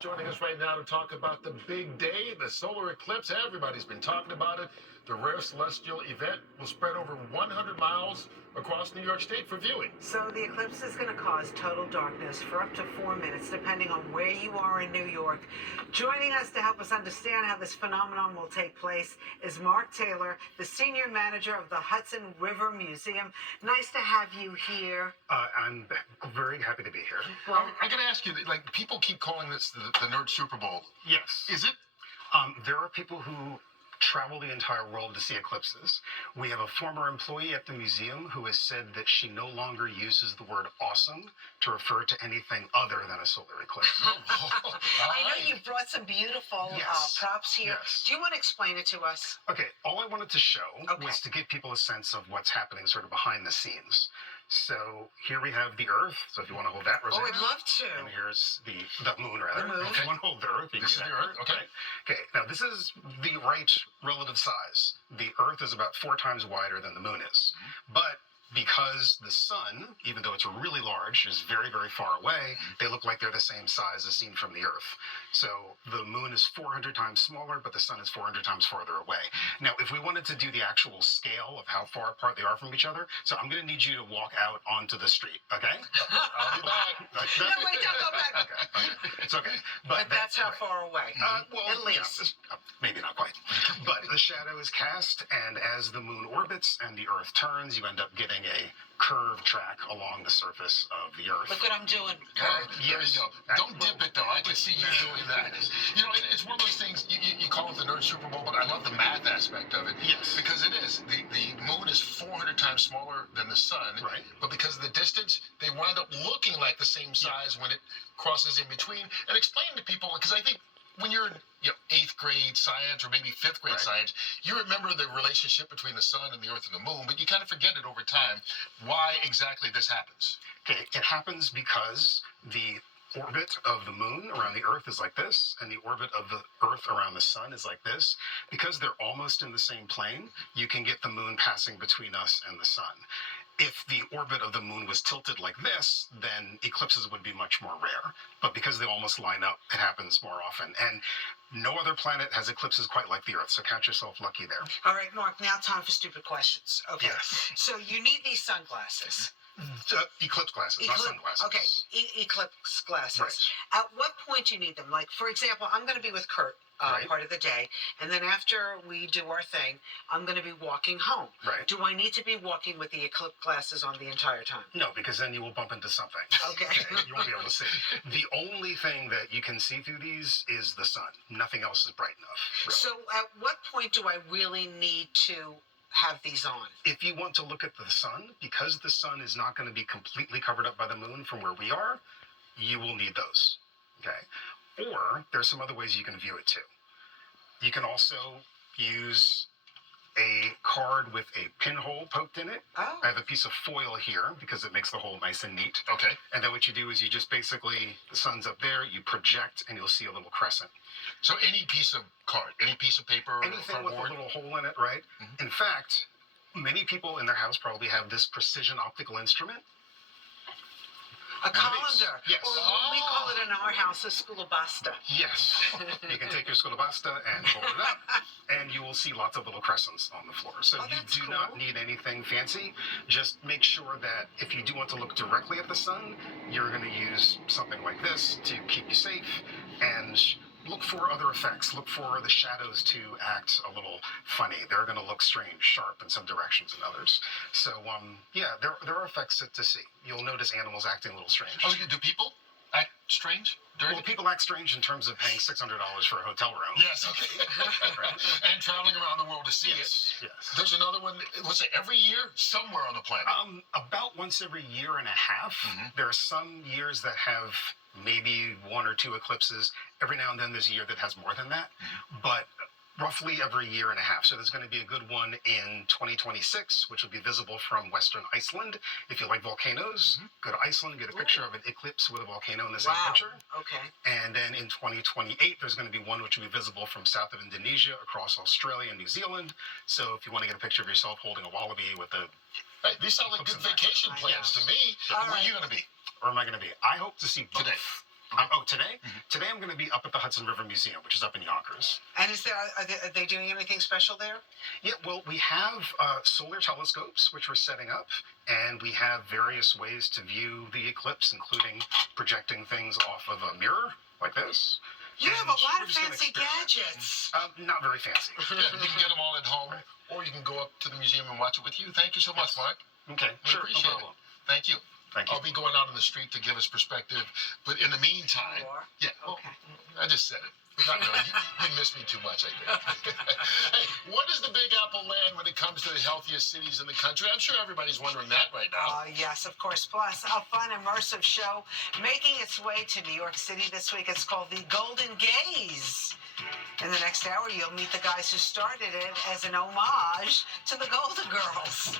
Joining us right now to talk about the big day, the solar eclipse. Everybody's been talking about it. The rare celestial event will spread over 100 miles across New York State for viewing. So the eclipse is going to cause total darkness for up to 4 minutes, depending on where you are in New York. Joining us to help us understand how this phenomenon will take place is Mark Taylor, the senior manager of the Hudson River Museum. Nice to have you here. I'm very happy to be here. Well, I got to ask you, like, people keep calling this the Nerd Super Bowl. Yes. Is it? There are people who travel the entire world to see eclipses. We have a former employee at the museum who has said that she no longer uses the word awesome to refer to anything other than a solar eclipse. I know you brought some beautiful Yes. props here. Yes. Do you want to explain it to us? Okay, all I wanted to show Okay. was to give people a sense of what's happening sort of behind the scenes. So here we have the Earth. So if you want to hold that, Rosanna. Oh, I'd love to. And here's the moon, rather. The moon. If you want to hold the Earth, you can This do is that. the Earth, okay. Right? Okay, now this is the right relative size. The Earth is about 4 times wider than the moon is. But because the sun, even though it's really large, is very, very far away, they look like they're the same size as seen from the Earth. So the moon is 400 times smaller, but the sun is 400 times farther away. Now, if we wanted to do the actual scale of how far apart they are from each other, so I'm going to need you to walk out onto the street, okay? I'll be back. No, wait, don't go back. Okay. It's okay. But that's how right. far away. Well, At least. yeah, maybe not quite. But the shadow is cast, and as the moon orbits and the Earth turns, you end up getting a curved track along the surface of the Earth. Look what I'm doing. There you go. Don't dip it, though. I can see you doing that. You know, it's one of those things, you call it the Nerd Super Bowl, but I love the math aspect of it. Yes. Because it is. The moon is 400 times smaller than the sun. Right. But because of the distance, they wind up looking like the same size when it crosses in between. And explain to people, because I think when you're in 8th grade science or maybe 5th grade Right. science, you remember the relationship between the sun and the earth and the moon, but you kind of forget it over time. Why exactly this happens? Okay, it happens because the orbit of the moon around the Earth is like this, and the orbit of the Earth around the sun is like this. Because they're almost in the same plane, you can get the moon passing between us and the sun. If the orbit of the moon was tilted like this, then eclipses would be much more rare. But because they almost line up, it happens more often. And no other planet has eclipses quite like the Earth, so count yourself lucky there. All right, Mark, now time for stupid questions. Okay. Yes. So you need these sunglasses. Eclipse glasses, not sunglasses. Okay, eclipse glasses. Right. At what point do you need them? Like, for example, I'm going to be with Kurt Right. part of the day, and then after we do our thing, I'm going to be walking home. Right. Do I need to be walking with the eclipse glasses on the entire time? No, because then you will bump into something. Okay. You won't be able to see. The only thing that you can see through these is the sun. Nothing else is bright enough. Really. So at what point do I really need to have these on? If you want to look at the sun, because the sun is not going to be completely covered up by the moon from where we are, you will need those. Okay. Or there's some other ways you can view it too. You can also use a card with a pinhole poked in it. Oh. I have a piece of foil here because it makes the hole nice and neat. Okay. And then what you do is you just basically, the sun's up there, you project, and you'll see a little crescent. So any piece of card, any piece of paper, Anything or with a board. little hole in it, right? Mhm. In fact, many people in their house probably have this precision optical instrument. A One of these. colander. Yes. Or we call it in our house a sculabasta. Yes. You can take your scolabasta and hold it up, and you will see lots of little crescents on the floor. So Oh, you that's do cool. not need anything fancy. Just make sure that if you do want to look directly at the sun, you're going to use something like this to keep you safe, and look for other effects. Look for the shadows to act a little funny. They're going to look strange, sharp in some directions and others. So, yeah, there are effects to see. You'll notice animals acting a little strange. I was gonna, do people act strange during Well, people act strange in terms of paying $600 for a hotel room. Yes, okay. And traveling around the world to see it. Yes. There's another one, let's say every year, somewhere on the planet. About once every year and a half. Mhm. There are some years that have maybe 1 or 2 eclipses. Every now and then there's a year that has more than that. But roughly every year and a half. So there's going to be a good one in 2026, which will be visible from Western Iceland. If you like volcanoes, go to Iceland, get a picture of an eclipse with a volcano in the same Wow. picture. Okay. And then in 2028, there's going to be one which will be visible from south of Indonesia across Australia and New Zealand. So if you want to get a picture of yourself holding a wallaby with a... Hey, these sound like good vacation plans to me. All Where are right. you going to be? Or am I going to be? I hope to see both. Today. Today? Today I'm going to be up at the Hudson River Museum, which is up in Yonkers. And are they doing anything special there? Yeah, well, we have solar telescopes, which we're setting up, and we have various ways to view the eclipse, including projecting things off of a mirror like this. You have a lot we're of just gonna fancy experiment. gadgets. Not very fancy. Yeah, you can get them all at home, or you can go up to the museum and watch it with you. Thank you so much, Mark. Okay, We sure, appreciate no problem. it. Thank you. Thank you. I'll be going out in the street to give us perspective, but in the meantime, You are? yeah. Well, Okay. I just said it. Not really. You missed me too much, I think. Hey, what is the Big Apple land when it comes to the healthiest cities in the country? I'm sure everybody's wondering that right now. Yes, of course. Plus, a fun, immersive show making its way to New York City this week. It's called The Golden Gaze. In the next hour, you'll meet the guys who started it as an homage to the Golden Girls.